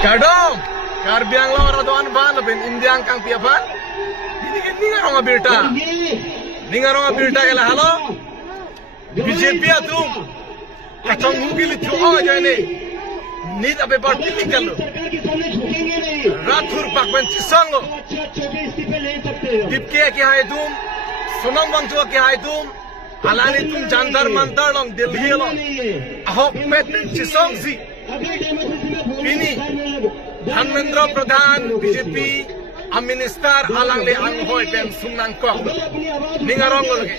Kadong, karbiang lo radoan ban ben Indian kang piapan. Ini ngarong abirta. Ini ngarong abirta kala halo. BJP atu. Kacang mugil itu aja ini. Nid abe parti nikalo. Rathur pakben cisango. Dipke ki hai tum. Sonam wangchua ki hai tum. Alani tum jantar mantar long Delhi long. Ahok pet cisong si. Ini Dharmendra Pradhan BJP Minister alang le ang hoy pen sumnang kok. Ningarong lagi.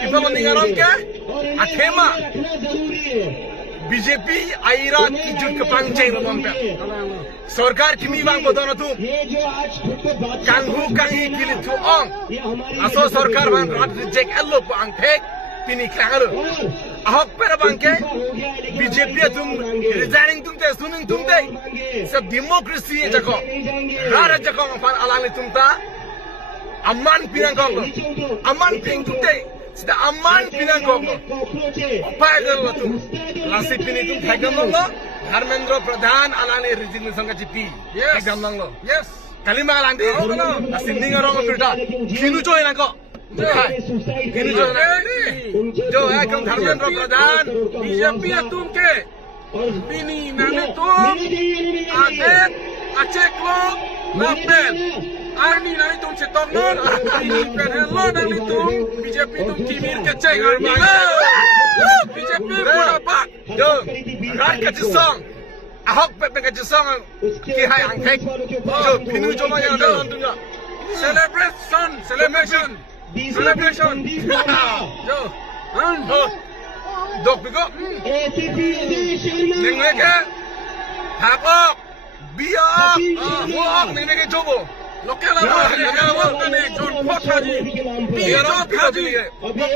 Kita lo ningarong ke? Athema BJP aira kijut ke pangceng romong pe. Sarkar kimi bang bodon tu. Kanghu kangi kilit tu ong. Aso sarkar ban rat reject allo pang thek pini kangalo. Ahok pera bangke BJP tum resigning tum te suning tum te सब democracy है जको रारा जको अपन अलांग तुम ता अम्मान पिनंग को Amman ping तुम ते सिदा अम्मान पिनंग को उपाय करो तुम लासी पिनी तुम थैगम लो धर्मेंद्र प्रधान अलांग रिजिग्नेशन का चिपी थैगम लो यस कलिमा अलांग दे लासी निंग रोंग पिटा किनु जो है को किनु जो है कम धर्मेंद्र प्रधान बीजेपी तुम के Bini nani tum adet acek lo lapen arni nani tum cetok non bini pen hello nani tum BJP tum kimir keceng arni BJP bola pak yo rar kecesong ahok pep kecesong ki hai angkek yo pinu cuma yang ada nontonnya celebration yo dok bigo nengeke hakok biak wok nengeke cobo lokela wok kane jon photaji biak khaji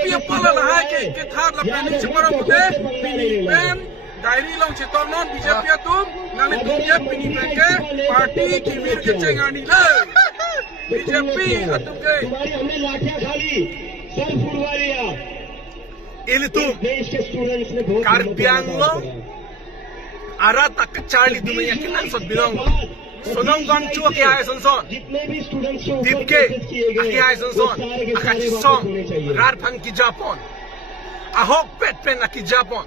biak pala la hai ke thar la pani chimara mute pini pen diary लोग चितौन बीजेपी तुम नाले दुनिया पिनी के पार्टी की वीर के चेंगानी ले बीजेपी तुम के तुम्हारी हमने लाठियां खाली सर फुड़वालिया Itu karbiang lo ara tak kecali dunia kita sot bilang sonong gancu aki hai sonson dipke aki hai sonson akachi song rar pan ki Japon ahok pet pen aki Japon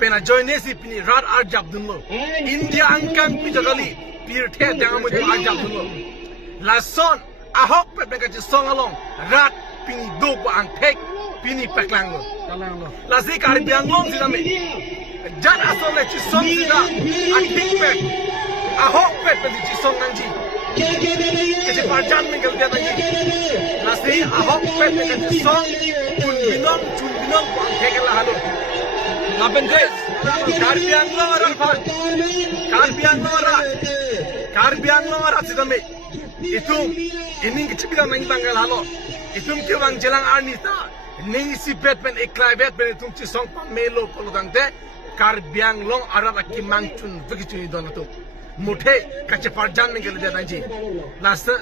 pena joinesi pini rar ar jab dunlo India angkang pijagali pirthe dangamu ar jab dunlo lason ahok pet pen kachi song along rat pini do ko ang thek pini peklang lo Lasi karbiang long sida me jan asol le chisong sida atik pet ahok pet pe chisong nanji kece parjan me gal dia nanji lasi ahok pet pe chisong chun binong pang thekela halo laben des karbiang long ara phar karbiang long ara sida me itum ining kece bidang nang bangal halo itum ke bang jelang anita Ning si bet pen eklai bet pen tum ci song pa melo polodang de karbiang long arat aki mangchun begitu don tu muthe kache parjan me gele de nanji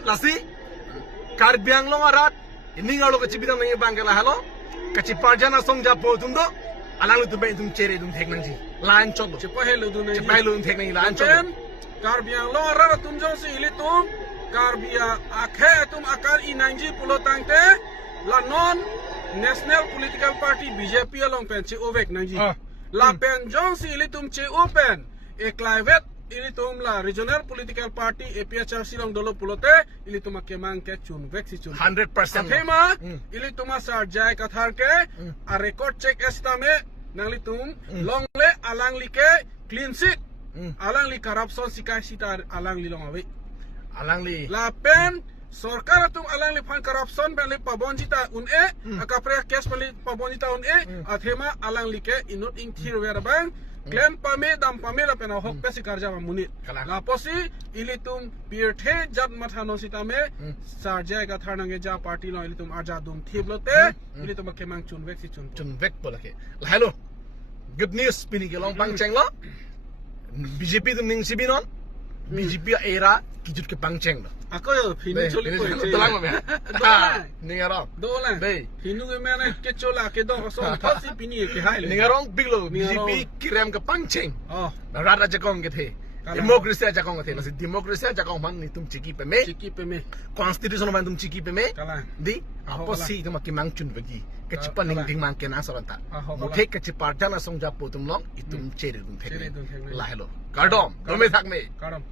lasi karbiang long arat ning alo kache bidang nang bangala halo kache parjan song ja po tum do alang tu be tum chere tum thek nanji lan cholo chepa helo du nang chepa helo thek nang lan cholo karbiang long arat tum jo si ili tum karbia akhe tum akar i nanji polotang te la non National Political Party BJP along pen che ovek nanji la pen jong si ilitum che open e clivet ilitum la Regional Political Party APHRC long dolo pulote ilitum akemang ke chun veksi chun 100% thema ilitum sar jai kathar ke a record check estame nanglitum long le alang like clean sheet alang li corruption sikai sitar alang li long awe alang li la pen Sarkar tum alang li fan corruption ben li pabonjita une akapre kes ben li pabonjita une athema alang li ke inut ing thir wer bang claim pame dam pame la pena hok pesi karja ma muni la posi ilitum pirthe jat mathano sitame sarja ga tharnange ja party lo ilitum ajadum thiblote ilitum kemang chun vek si chun vek bolake la hello good news pini ke long bang cheng lo BJP tum ning sibinon BJP era kijut ke bang cheng lo Ako yo pinu choli ko ite. Dolang mo ba? Ningarong. Dolang. Bay. Pinu ke mana ke chola ke dong so thasi pini ke hai. Ningarong biglo BJP kiram ka pangcheng. Oh. Rara jakong ke the. Democracy aja kong ngatela si democracy aja kong man ni tum chiki pe me Ciki pe me. constitution man tum chiki pe me Kala. di apo si tum ki mang chun bagi kachipa ning ding mang kena soranta Aho, muthe kachipa jana song japo tum long itum chere dum Chere dum thek thek me. la hello kardom dome thak me Kadam.